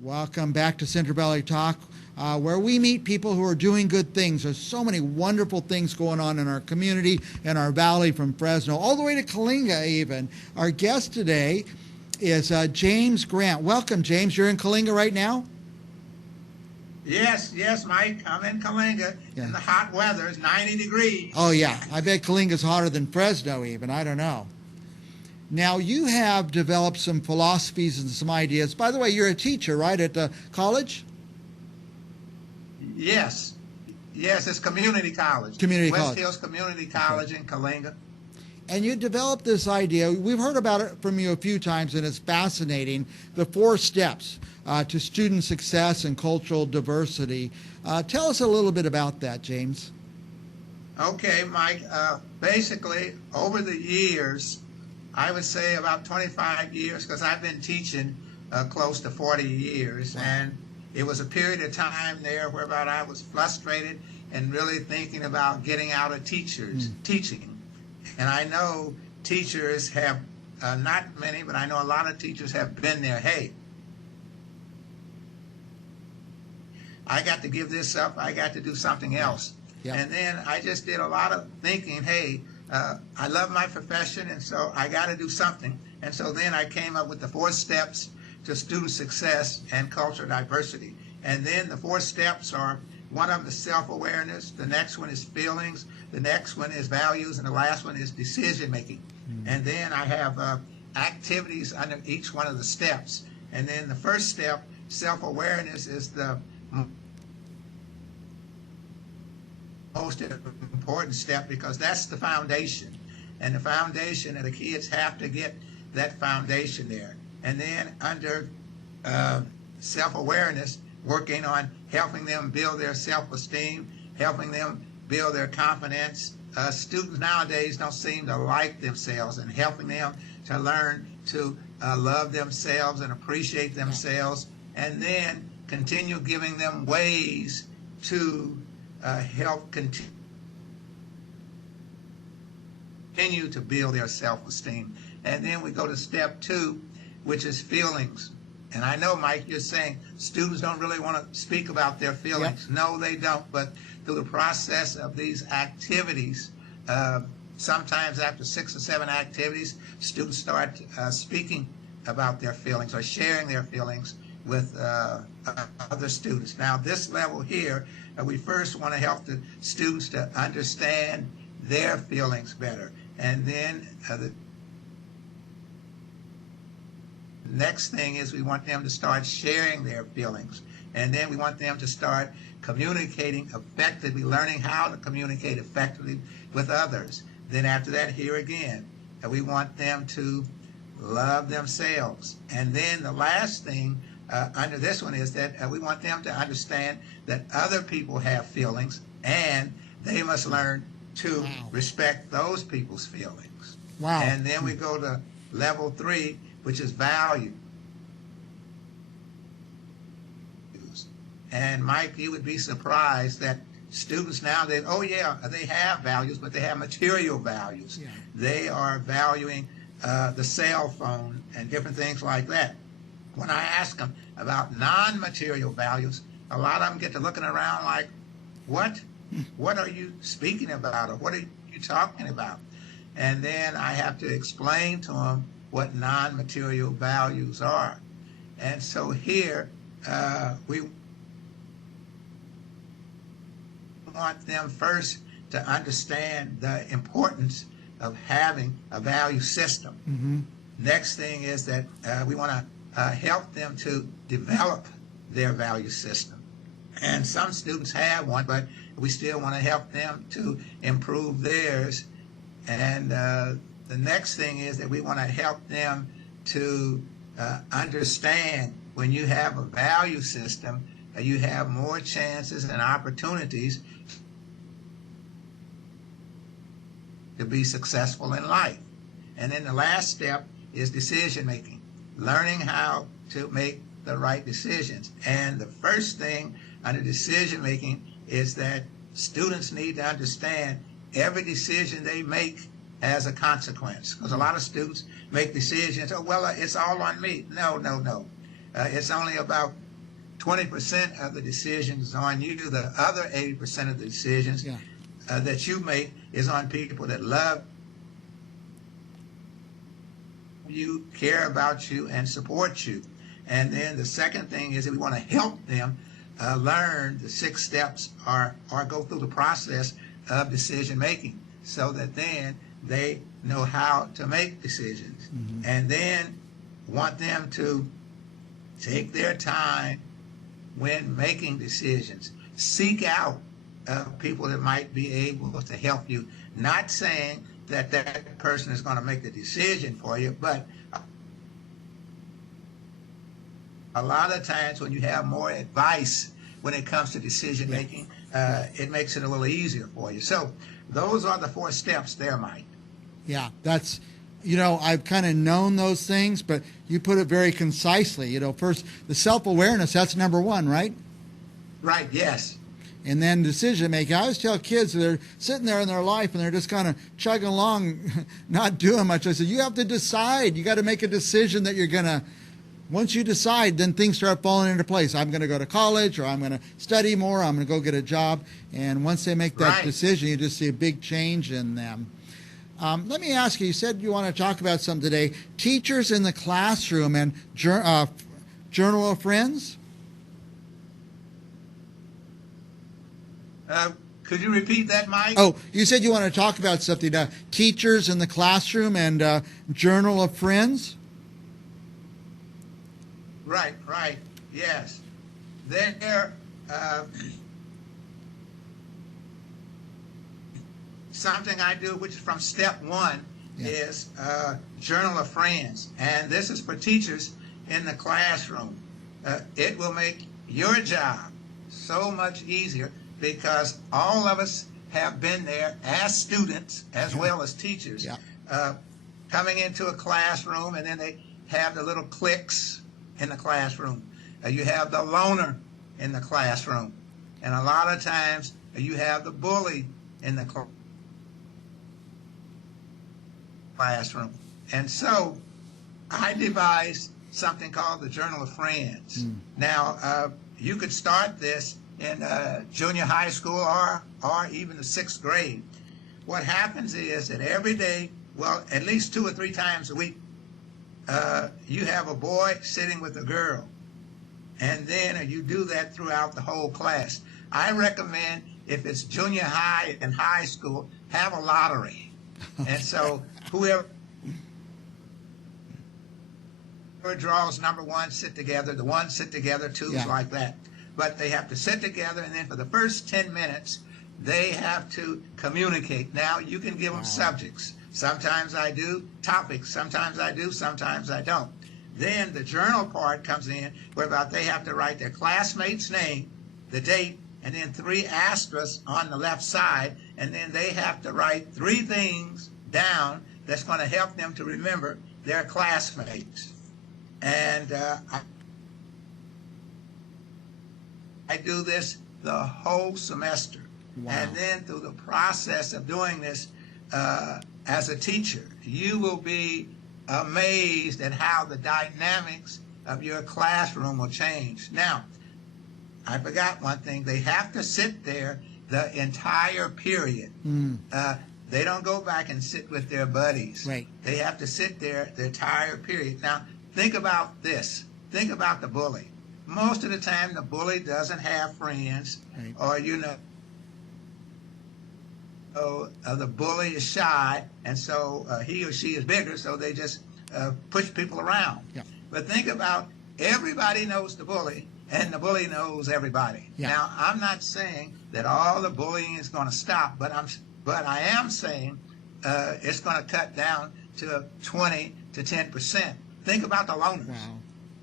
Welcome back to Central Valley Talk, where we meet people who are doing good things. There's so many wonderful things going on in our community and our valley, from Fresno all the way to Kalinga even. Our guest today is James Grant. Welcome, James. You're in Kalinga right now? Yes, Mike. I'm in Kalinga, and the hot weather is 90 degrees. Oh, yeah. I bet Kalinga's hotter than Fresno even. I don't know. Now, you have developed some philosophies and some ideas. By the way, you're a teacher, right, at the college? Yes, it's community college. West Hills Community College in Kalinga. And you developed this idea. We've heard about it from you a few times, and it's fascinating. The 4 steps to student success and cultural diversity. Tell us a little bit about that, James. Okay, Mike. Basically, over the years, I would say about 25 years, because I've been teaching close to 40 years. Wow. And it was a period of time there whereby I was frustrated and really thinking about getting out of teaching. And I know teachers have, not many, but I know a lot of teachers have been there. Hey, I got to give this up. I got to do something else. Yep. And then I just did a lot of thinking, hey, I love my profession, and so I got to do something. And so then I came up with the 4 steps to student success and cultural diversity. And then the 4 steps are, one of them is self-awareness, the next one is feelings, the next one is values, and the last one is decision-making. Mm-hmm. And then I have activities under each one of the steps. And then the first step, self-awareness, is the most important step, because that's the foundation. And the foundation, and the kids have to get that foundation there. And then under self-awareness, working on helping them build their self-esteem, helping them build their confidence. Students nowadays don't seem to like themselves, and helping them to learn to love themselves and appreciate themselves, and then continue giving them ways to help continue to build their self-esteem. And then we go to step 2, which is feelings. And I know, Mike, you're saying students don't really want to speak about their feelings. Yep. No, they don't. But through the process of these activities, sometimes after 6 or 7 activities, students start speaking about their feelings or sharing their feelings with other students. Now, this level here, we first want to help the students to understand their feelings better. And then the next thing is we want them to start sharing their feelings. And then we want them to start communicating effectively, learning how to communicate effectively with others. Then after that, here again, we want them to love themselves. And then the last thing under this one is that we want them to understand that other people have feelings, and they must learn to respect those people's feelings. Wow. And then we go to level 3, which is value. And Mike, you would be surprised that students nowadays, oh yeah, they have values, but they have material values. Yeah. They are valuing the cell phone and different things like that. When I ask them about non-material values, a lot of them get to looking around like, what? What are you speaking about? Or what are you talking about? And then I have to explain to them what non-material values are. And so here we want them first to understand the importance of having a value system. Mm-hmm. Next thing is that we want to help them to develop their value system. And some students have one, but we still want to help them to improve theirs. And the next thing is that we want to help them to understand when you have a value system, you have more chances and opportunities to be successful in life. And then the last step is decision making, learning how to make the right decisions. And the first thing under decision making is that students need to understand every decision they make has a consequence. Because a lot of students make decisions, oh, well, it's all on me. No. It's only about 20% of the decisions on you. The other 80% of the decisions that you make is on people that love you, care about you, and support you. And then the second thing is that we want to help them learn the 6 steps or go through the process of decision making so that then they know how to make decisions. And then want them to take their time when making decisions. Seek out people that might be able to help you. Not saying that that person is going to make the decision for you, but a lot of times when you have more advice when it comes to decision making, it makes it a little easier for you. So those are the 4 steps there, Mike. Yeah, that's, I've kind of known those things, but you put it very concisely. First, the self-awareness, that's number 1, right? Right, yes. And then decision making. I always tell kids, they're sitting there in their life and they're just kind of chugging along, not doing much. I said, you have to decide. You got to make a decision that you're going to, once you decide, then things start falling into place. I'm going to go to college, or I'm going to study more, I'm going to go get a job. And once they make that decision, you just see a big change in them. Let me ask you, you said you want to talk about something today, teachers in the classroom and Journal of Friends? Could you repeat that, Mike? Oh, you said you want to talk about something, teachers in the classroom and Journal of Friends? Right, yes. They're something I do, which is from step 1, is Journal of Friends. And this is for teachers in the classroom. It will make your job so much easier because all of us have been there as students as well as teachers, coming into a classroom, and then they have the little cliques in the classroom. You have the loner in the classroom. And a lot of times you have the bully in the classroom. And so I devised something called the Journal of Friends. Now, you could start this in junior high school or even the 6th grade. What happens is that every day, well, at least 2 or 3 times a week, you have a boy sitting with a girl, and then you do that throughout the whole class. I recommend, if it's junior high and high school, have a lottery. And so whoever draws number 1 sit together, the 1 sit together, 2s like that. But they have to sit together, and then for the first 10 minutes, they have to communicate. Now, you can give them subjects. Sometimes I do topics. Sometimes I do. Sometimes I don't. Then the journal part comes in, whereby they have to write their classmate's name, the date, and then 3 asterisks on the left side. And then they have to write 3 things down that's going to help them to remember their classmates. And I do this the whole semester. And then through the process of doing this, as a teacher, you will be amazed at how the dynamics of your classroom will change. Now, I forgot one thing. They have to sit there the entire period. They don't go back and sit with their buddies. They have to sit there the entire period. Now, think about this. Think about the bully. Most of the time, the bully doesn't have friends, or, the bully is shy, and so he or she is bigger, so they just push people around. But think about, everybody knows the bully, and the bully knows everybody. Now, I'm not saying that all the bullying is going to stop, but I am saying it's going to cut down to 20 to 10%. Think about the loners.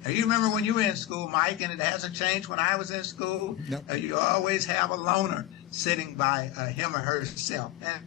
Now, you remember when you were in school, Mike, and it hasn't changed when I was in school? You always have a loner sitting by him or herself. And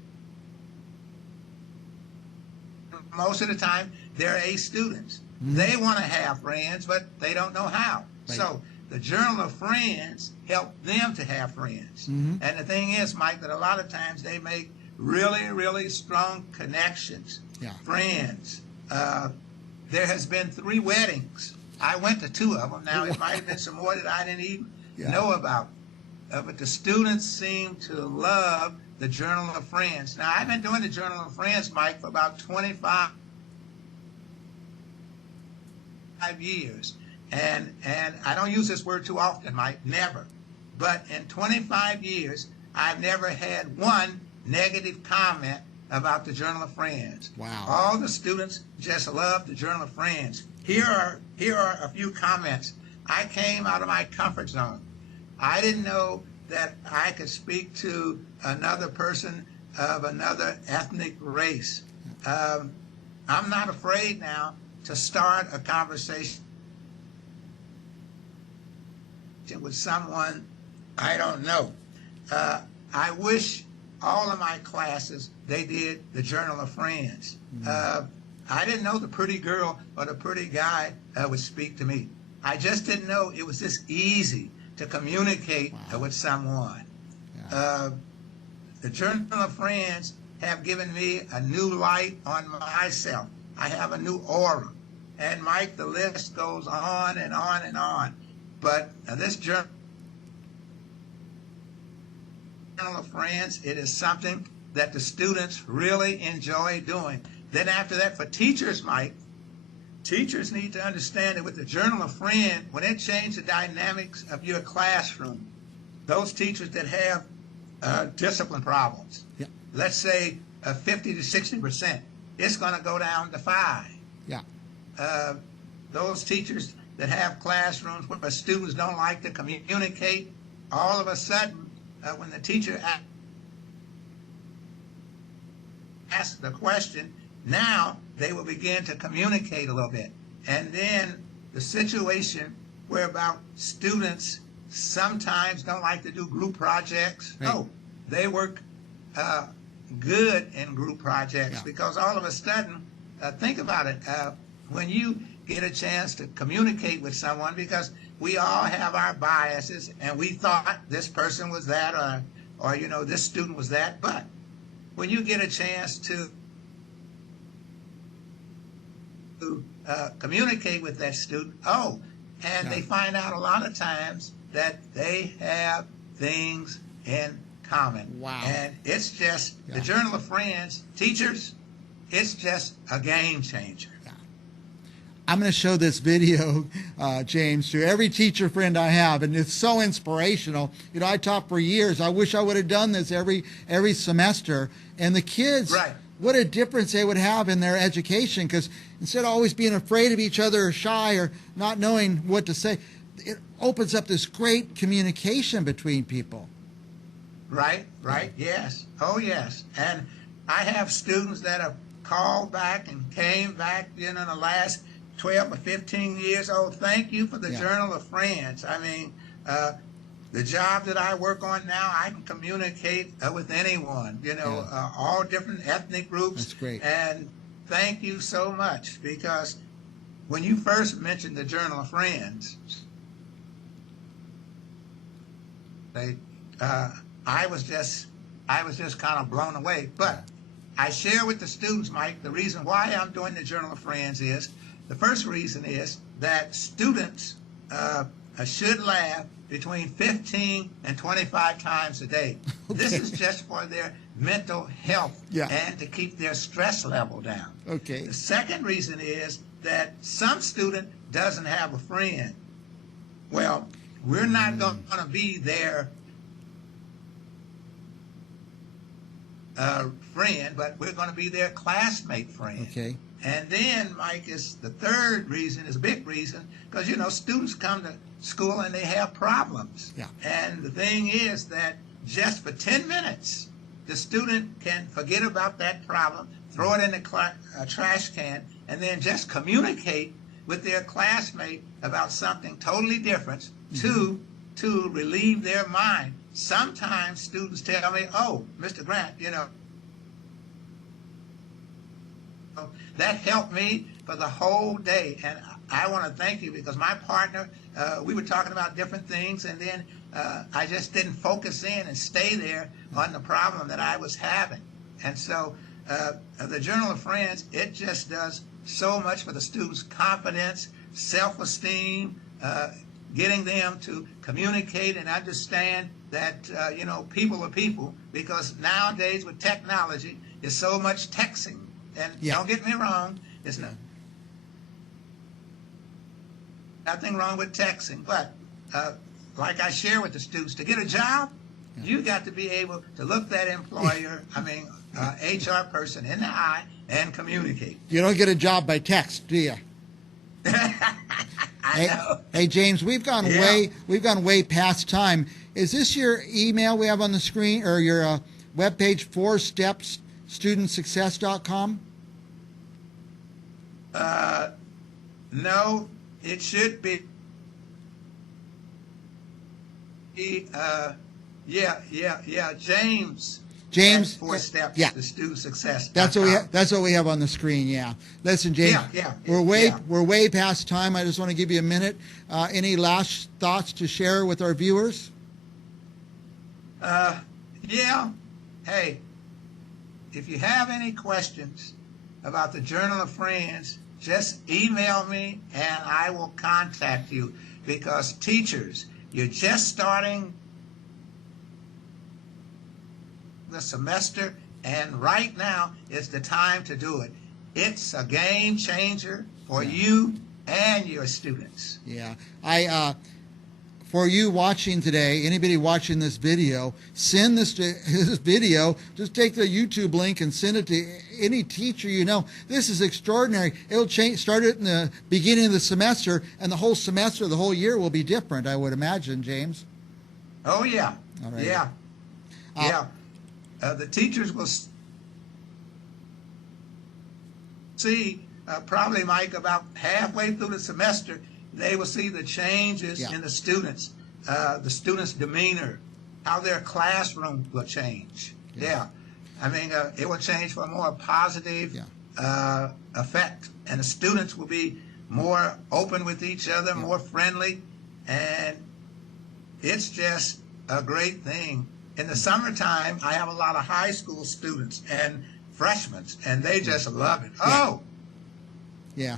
most of the time, they're A students. They want to have friends, but they don't know how. So the Journal of Friends help them to have friends. And the thing is, Mike, that a lot of times they make really, really strong connections, friends. There has been 3 weddings I went to 2 of them. Now, it might have been some more that I didn't even know about. But the students seem to love the Journal of Friends. Now, I've been doing the Journal of Friends, Mike, for about 25 years. And I don't use this word too often, Mike, never. But in 25 years, I've never had one negative comment about the Journal of Friends. Wow. All the students just love the Journal of Friends. Here are a few comments. I came out of my comfort zone. I didn't know that I could speak to another person of another ethnic race. I'm not afraid now to start a conversation with someone I don't know. I wish all of my classes, they did the Journal of Friends. I didn't know the pretty girl or the pretty guy would speak to me. I just didn't know it was this easy to communicate with someone. The Journal of Friends have given me a new light on myself. I have a new aura. And Mike, the list goes on and on and on. But this Journal of Friends, it is something that the students really enjoy doing. Then after that, for teachers, Mike, teachers need to understand that with the Journal of Friends, when it changed the dynamics of your classroom, those teachers that have discipline problems, let's say 50 to 60%, it's going to go down to 5. Yeah. Those teachers that have classrooms where students don't like to communicate, all of a sudden, when the teacher asks the question, now they will begin to communicate a little bit. And then the situation whereby students sometimes don't like to do group projects. Right. No, they work good in group projects because all of a sudden, think about it, when you get a chance to communicate with someone, because we all have our biases and we thought this person was that or you know, this student was that, but when you get a chance to communicate with that student, they find out a lot of times that they have things in common. Wow. And it's just, the Journal of Friends, teachers, it's just a game changer. I'm going to show this video, James, to every teacher friend I have, and it's so inspirational. You know, I taught for years. I wish I would have done this every semester. And the kids, what a difference they would have in their education, because instead of always being afraid of each other or shy or not knowing what to say, it opens up this great communication between people. Right, yes. Oh, yes. And I have students that have called back and came back, you know, in the last 12 or 15 years old. Thank you for the Journal of Friends. I mean, the job that I work on now, I can communicate with anyone, you know, all different ethnic groups. That's great. And thank you so much, because when you first mentioned the Journal of Friends, I was just kind of blown away. But I share with the students, Mike, the reason why I'm doing the Journal of Friends is, the first reason is that students should laugh between 15 and 25 times a day. Okay. This is just for their mental health and to keep their stress level down. Okay. The second reason is that some student doesn't have a friend. Well, we're not going to be their friend, but we're going to be their classmate friend. Okay. And then, Mike, is the third reason, is a big reason, because, you know, students come to school and they have problems. Yeah. And the thing is that just for 10 minutes, the student can forget about that problem, throw it in the trash can, and then just communicate with their classmate about something totally different to relieve their mind. Sometimes students tell me, oh, Mr. Grant, you know, that helped me for the whole day. And I want to thank you, because my partner, we were talking about different things, and then I just didn't focus in and stay there on the problem that I was having. And so the Journal of Friends, it just does so much for the students' confidence, self-esteem, getting them to communicate and understand that, people are people, because nowadays with technology, there's so much texting. And don't get me wrong, there's nothing wrong with texting, but like I share with the students, to get a job, you got to be able to look that employer, HR person in the eye and communicate. You don't get a job by text, do you? I know. Hey, James, we've gone way past time. Is this your email we have on the screen, or your webpage, 4stepstostudentsuccess.com? No, it should be. James. 4 steps to student success. That's what we have on the screen. Yeah. Listen, James. We're way past time. I just want to give you a minute. Any last thoughts to share with our viewers? Hey, if you have any questions about the Journal of Friends, just email me and I will contact you, because teachers, you're just starting the semester, and right now is the time to do it. It's a game changer for you and your students. Yeah. For you watching today, anybody watching this video, send this video. Just take the YouTube link and send it to any teacher you know. This is extraordinary. It'll start it in the beginning of the semester, and the whole semester, the whole year will be different, I would imagine, James. Oh, yeah. All right. Yeah. The teachers will see, probably, Mike, about halfway through the semester, they will see the changes in the students' demeanor, how their classroom will change. It will change for a more positive effect, and the students will be more open with each other, more friendly, and it's just a great thing. In the summertime, I have a lot of high school students and freshmen, and they just love it. Oh! Yeah.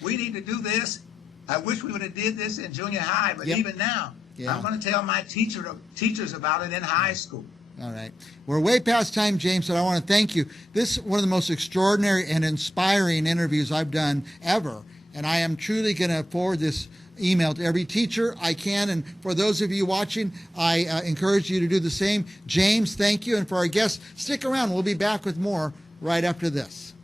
We need to do this. I wish we would have did this in junior high, but even now, I'm going to tell my teachers about it in high school. All right. We're way past time, James, and I want to thank you. This is one of the most extraordinary and inspiring interviews I've done ever, and I am truly going to forward this email to every teacher I can, and for those of you watching, I encourage you to do the same. James, thank you, and for our guests, stick around. We'll be back with more right after this.